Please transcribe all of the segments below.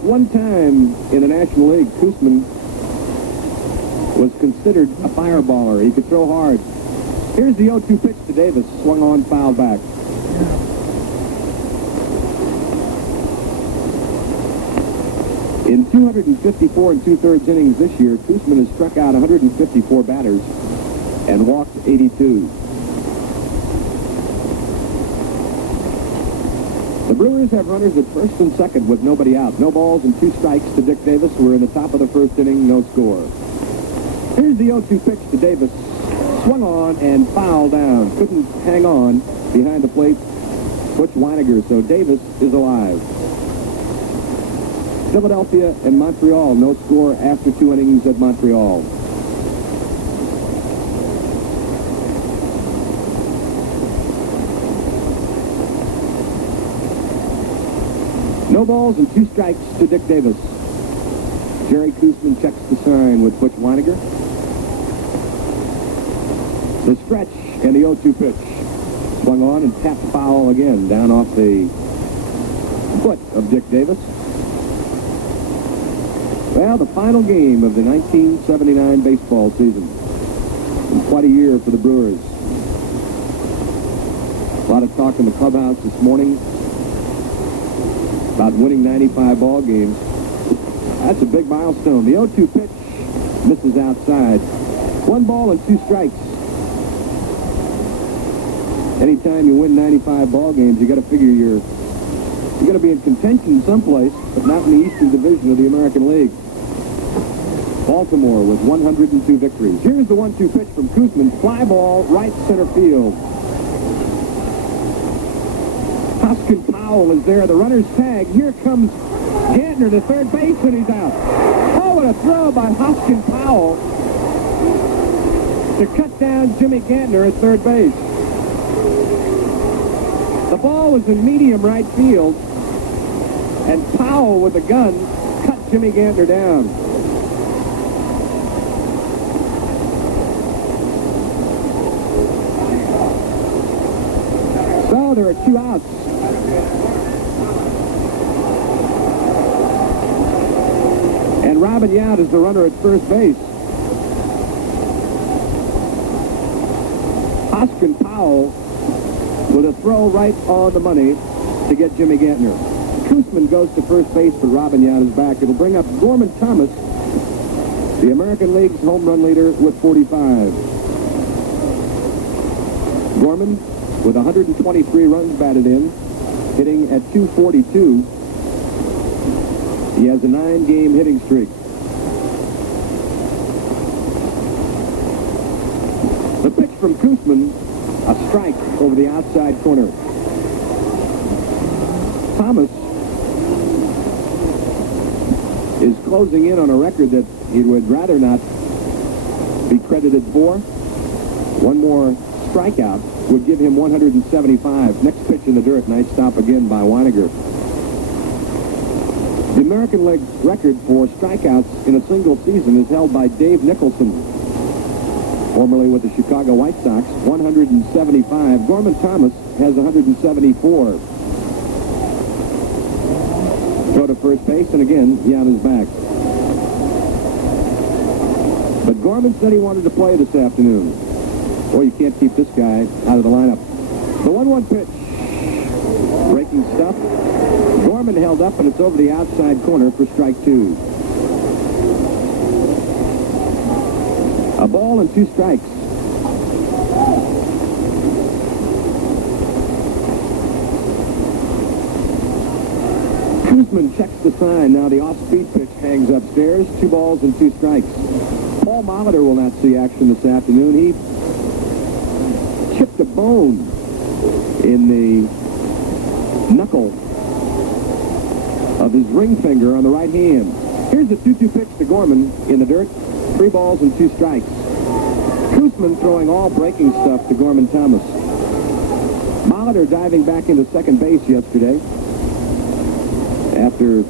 At one time in the National League, Koosman was considered a fireballer. He could throw hard. Here's the 0-2 pitch to Davis. Swung on, fouled back. In 254 and 2/3 innings this year, Koosman has struck out 154 batters and walked 82. The Brewers have runners at first and second with nobody out. No balls and 2 strikes to Dick Davis. We're in the top of the first inning, no score. Here's the 0-2 pitch to Davis. Swung on and fouled down. Couldn't hang on behind the plate. Butch Weiniger, so Davis is alive. Philadelphia and Montreal, no score after 2 innings at Montreal. No balls and 2 strikes to Dick Davis. Jerry Koosman checks the sign with Butch Weiniger. The stretch and the 0-2 pitch. Swung on and tapped foul again down off the foot of Dick Davis. Well, the final game of the 1979 baseball season. And quite a year for the Brewers. A lot of talk in the clubhouse this morning about winning 95 ball games. That's a big milestone. The 0-2 pitch misses outside. 1 ball and 2 strikes. Anytime you win 95 ball games, you got to figure you're going to be in contention someplace, but not in the Eastern Division of the American League. Baltimore with 102 victories. Here's the 1-2 pitch from Koosman. Fly ball, right center field. Hoskin Powell is there. The runner's tag. Here comes Gantner to third base, and he's out. Oh, what a throw by Hoskin Powell to cut down Jimmy Gantner at third base. The ball was in medium right field, and Powell with a gun cut Jimmy Gantner down. So there are 2 outs. And Robin Yount is the runner at first base. Hoskin Powell with a throw right on the money to get Jimmy Gantner. Koosman goes to first base, but Robin Yount is back. It'll bring up Gorman Thomas, the American League's home run leader, with 45. Gorman with 123 runs batted in, hitting at 242. He has a 9-game hitting streak. The pitch from Koosman, a strike over the outside corner. Thomas is closing in on a record that he would rather not be credited for. One more strikeout would give him 175. Next pitch in the dirt. Nice stop again by Weiniger. The American League record for strikeouts in a single season is held by Dave Nicholson, formerly with the Chicago White Sox, 175. Gorman Thomas has 174. Throw to first base, and again, Yount is back. But Gorman said he wanted to play this afternoon. Boy, you can't keep this guy out of the lineup. The 1-1 pitch. Breaking stuff. Gorman held up, and it's over the outside corner for strike 2. A ball and 2 strikes. Koosman checks the sign. Now the off-speed pitch hangs upstairs. 2 balls and 2 strikes. Paul Molitor will not see action this afternoon. He chipped a bone in the knuckle of his ring finger on the right hand. Here's the 2-2 pitch to Gorman in the dirt. 3 balls and 2 strikes. Koosman throwing all breaking stuff to Gorman Thomas. Molitor diving back into second base yesterday after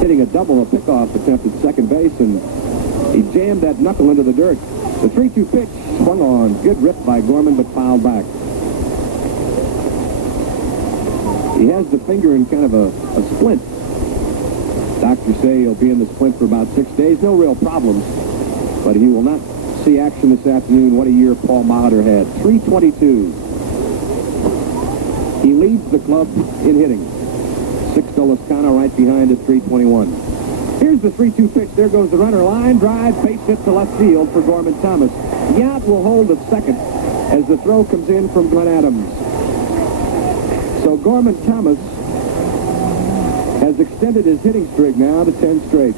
hitting a pickoff attempt at second base, and he jammed that knuckle into the dirt. The 3-2 pitch swung on. Good rip by Gorman, but fouled back. He has the finger in kind of a splint. Doctors say he'll be in the splint for about 6 days. No real problems, but he will not see action this afternoon. What a year Paul Molitor had. 322. He leads the club in hitting. Sixto Loscano right behind at 321. Here's the 3-2 pitch. There goes the runner. Line drive, base hit to left field for Gorman Thomas. Yount will hold at second as the throw comes in from Glenn Adams. So Gorman Thomas has extended his hitting streak now to 10 straight.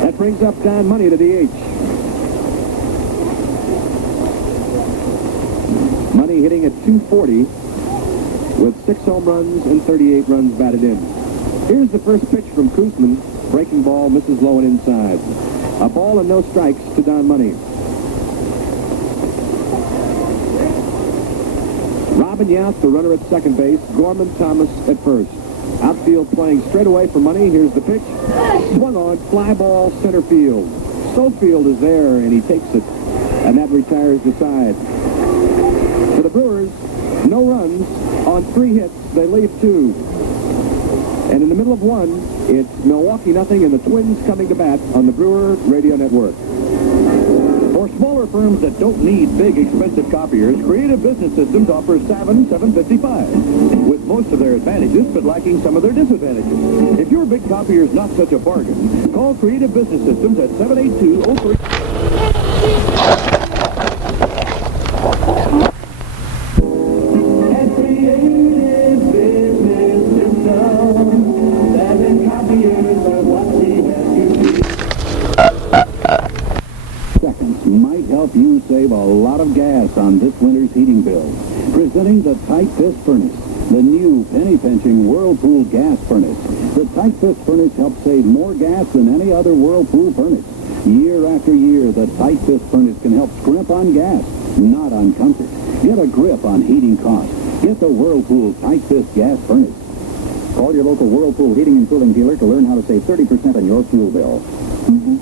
That brings up Don Money to DH. Money hitting at 240 with 6 home runs and 38 runs batted in. Here's the first pitch from Koosman. Breaking ball, misses low and inside. A ball and no strikes to Don Money. Robin Yount, the runner at second base. Gorman Thomas at first. Outfield playing straight away for Money. Here's the pitch. Swung on, fly ball, center field. Schofield is there, and he takes it, and that retires the side. For the Brewers, no runs on 3 hits. They leave 2. And in the middle of 1, it's Milwaukee nothing, and the Twins coming to bat on the Brewer Radio Network. For smaller firms that don't need big, expensive copiers, Creative Business Systems offers Savin 755 with most of their advantages, but lacking some of their disadvantages. If your big copier is not such a bargain, call Creative Business Systems at 782-03. Help you save a lot of gas on this winter's heating bill. Presenting the Tight Fist Furnace, the new penny-pinching Whirlpool gas furnace. The Tight Fist Furnace helps save more gas than any other Whirlpool furnace. Year after year, the Tight Fist Furnace can help scrimp on gas, not on comfort. Get a grip on heating costs. Get the Whirlpool Tight Fist gas furnace. Call your local Whirlpool heating and cooling dealer to learn how to save 30% on your fuel bill.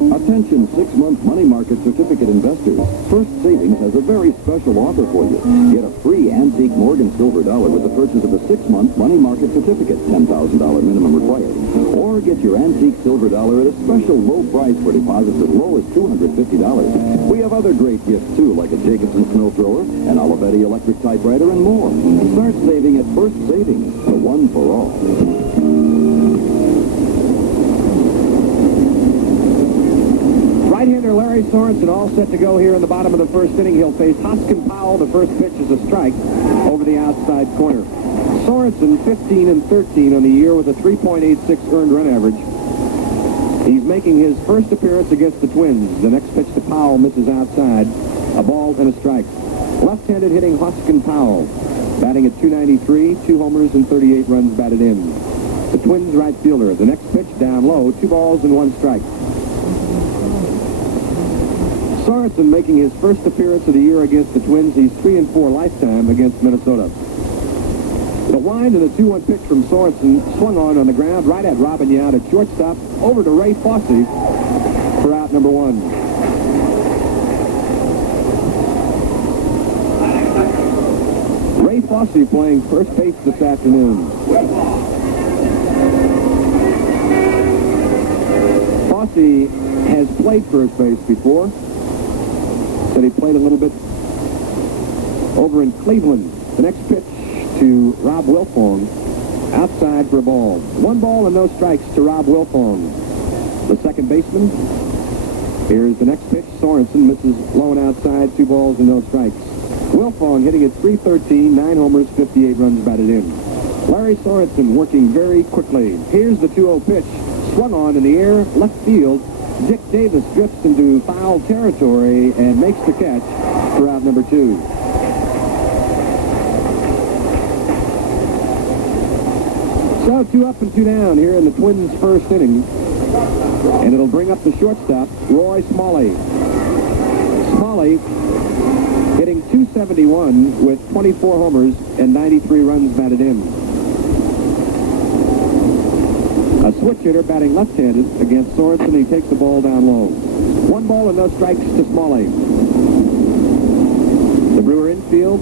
Attention 6-month money market certificate investors. First Savings has a very special offer for you. Get a free antique Morgan silver dollar with the purchase of a 6-month money market certificate, $10,000 minimum required. Or get your antique silver dollar at a special low price for deposits as low as $250. We have other great gifts too, like a Jacobson snow thrower, an Olivetti electric typewriter, and more. Start saving at First Savings, the one for all. Right-hander Larry Sorensen all set to go here in the bottom of the first inning. He'll face Hoskin Powell. The first pitch is a strike over the outside corner. Sorensen 15-13 on the year with a 3.86 earned run average. He's making his first appearance against the Twins. The next pitch to Powell misses outside. A ball and a strike. Left-handed hitting Hoskin Powell. Batting at .293, 2 homers and 38 runs batted in. The Twins right fielder. The next pitch down low, 2 balls and 1 strike. Sorensen making his first appearance of the year against the Twins. He's 3-4 lifetime against Minnesota. The wind and the 2-1 pitch from Sorensen swung on the ground right at Robin Yount at shortstop, over to Ray Fosse for out number 1. Ray Fosse playing first base this afternoon. Fosse has played first base before. Said he played a little bit over in Cleveland. The next pitch to Rob Wilfong, outside for a ball. 1 ball and no strikes to Rob Wilfong, the second baseman. Here's the next pitch. Sorensen misses low and outside, 2 balls and no strikes. Wilfong hitting at .313, 9 homers, 58 runs batted in. Larry Sorensen working very quickly. Here's the 2-0 pitch. Swung on in the air, left field. Dick Davis drifts into foul territory and makes the catch for out number 2. So 2 up and 2 down here in the Twins' first inning. And it'll bring up the shortstop, Roy Smalley. Smalley hitting .271 with 24 homers and 93 runs batted in. A switch hitter batting left-handed against Sorensen. He takes the ball down low. 1 ball and no strikes to Smalley. The Brewer in outfield.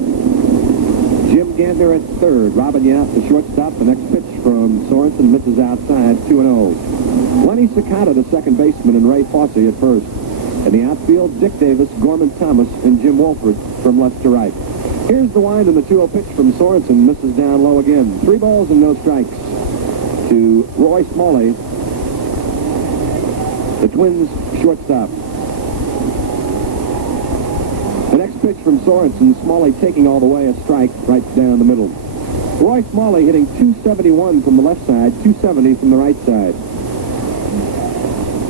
Jim Gantner at third. Robin Yap, the shortstop. The next pitch from Sorensen misses outside, 2-0. Lenny Cicada, the second baseman, and Ray Fosse at first. In the outfield, Dick Davis, Gorman Thomas, and Jim Wolford from left to right. Here's the wind, and the 2-0 pitch from Sorensen misses down low again. 3 balls and no strikes to Roy Smalley, the Twins shortstop. The next pitch from Sorensen, Smalley taking all the way, a strike right down the middle. Roy Smalley hitting .271 from the left side, .270 from the right side.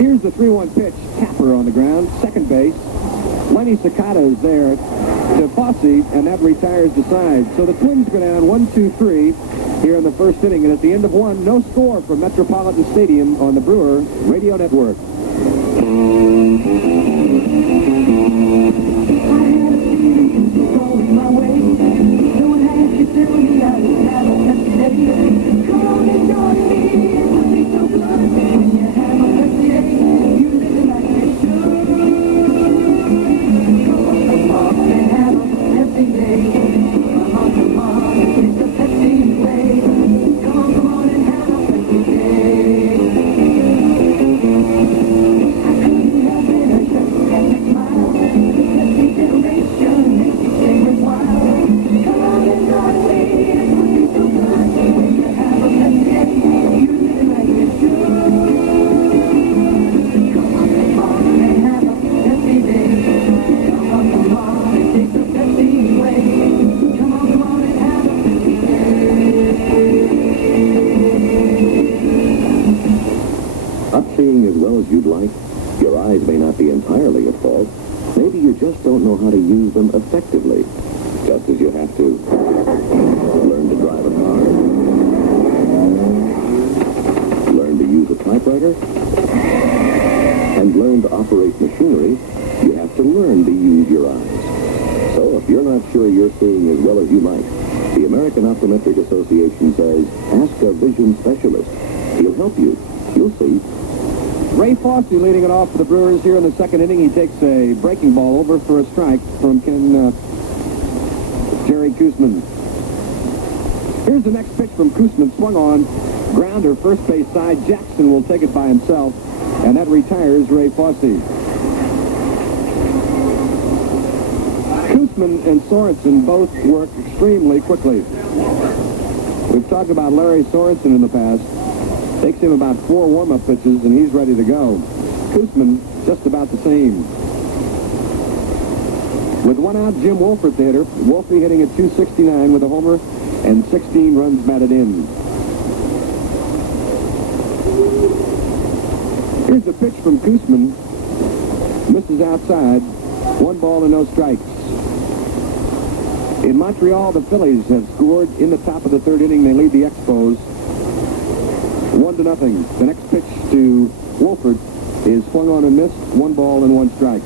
Here's the 3-1 pitch, Tapper on the ground, second base. Lenny Cicada is there to Fosse, and that retires the side. So the Twins go down 1-2-3 here in the first inning, and at the end of one, no score from Metropolitan Stadium on the Brewer Radio Network. Effectively, just as you have to learn to drive a car, learn to use a typewriter, and learn to operate machinery, you have to learn to use your eyes. So if you're not sure you're seeing as well as you might, the American Optometric Association says, ask a vision specialist. He'll help you. You'll see. Ray Fosse leading it off for the Brewers here in the second inning. He takes a breaking ball over for a strike from Jerry Koosman. Here's the next pitch from Koosman. Swung on. Grounder, first base side. Jackson will take it by himself, and that retires Ray Fosse. Koosman and Sorensen both work extremely quickly. We've talked about Larry Sorensen in the past. Takes him about 4 warm-up pitches, and he's ready to go. Koosman, just about the same. With one out, Jim Wolford, the hitter. Wolfe hitting at .269 with a homer and 16 runs batted in. Here's the pitch from Koosman. Misses outside. 1 ball and no strikes. In Montreal, the Phillies have scored in the top of the third inning. They lead the Expos 1-0. The next pitch to Wolford is swung on and missed. 1 ball and 1 strike.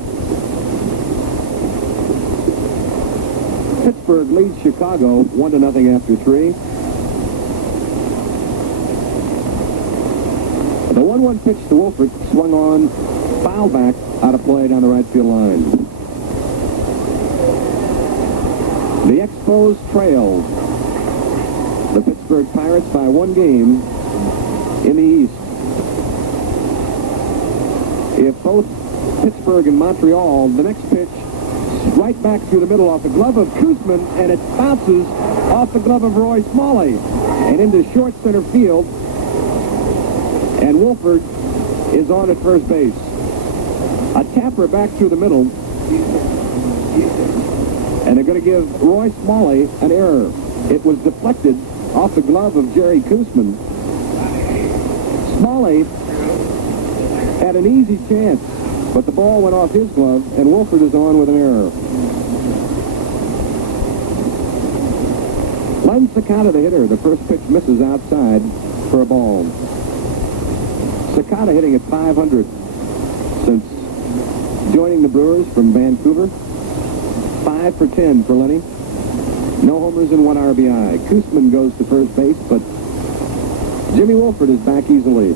Pittsburgh leads Chicago 1-0 after 3. The 1-1 pitch to Wolford, swung on, foul back, out of play down the right field line. The Expos trail the Pittsburgh Pirates by 1 game in the East. If both Pittsburgh and Montreal, the next pitch right back through the middle off the glove of Koosman, and it bounces off the glove of Roy Smalley and into short center field, and Wolford is on at first base. A tapper back through the middle, and they're going to give Roy Smalley an error. It was deflected off the glove of Jerry Koosman. Smalley had an easy chance, but the ball went off his glove, and Wolford is on with an error. Len Cicada, the hitter, the first pitch misses outside for a ball. Cicada hitting at .500 since joining the Brewers from Vancouver. 5 for 10 for Lenny. No homers and 1 RBI. Koosman goes to first base, but Jimmy Wolford is back easily.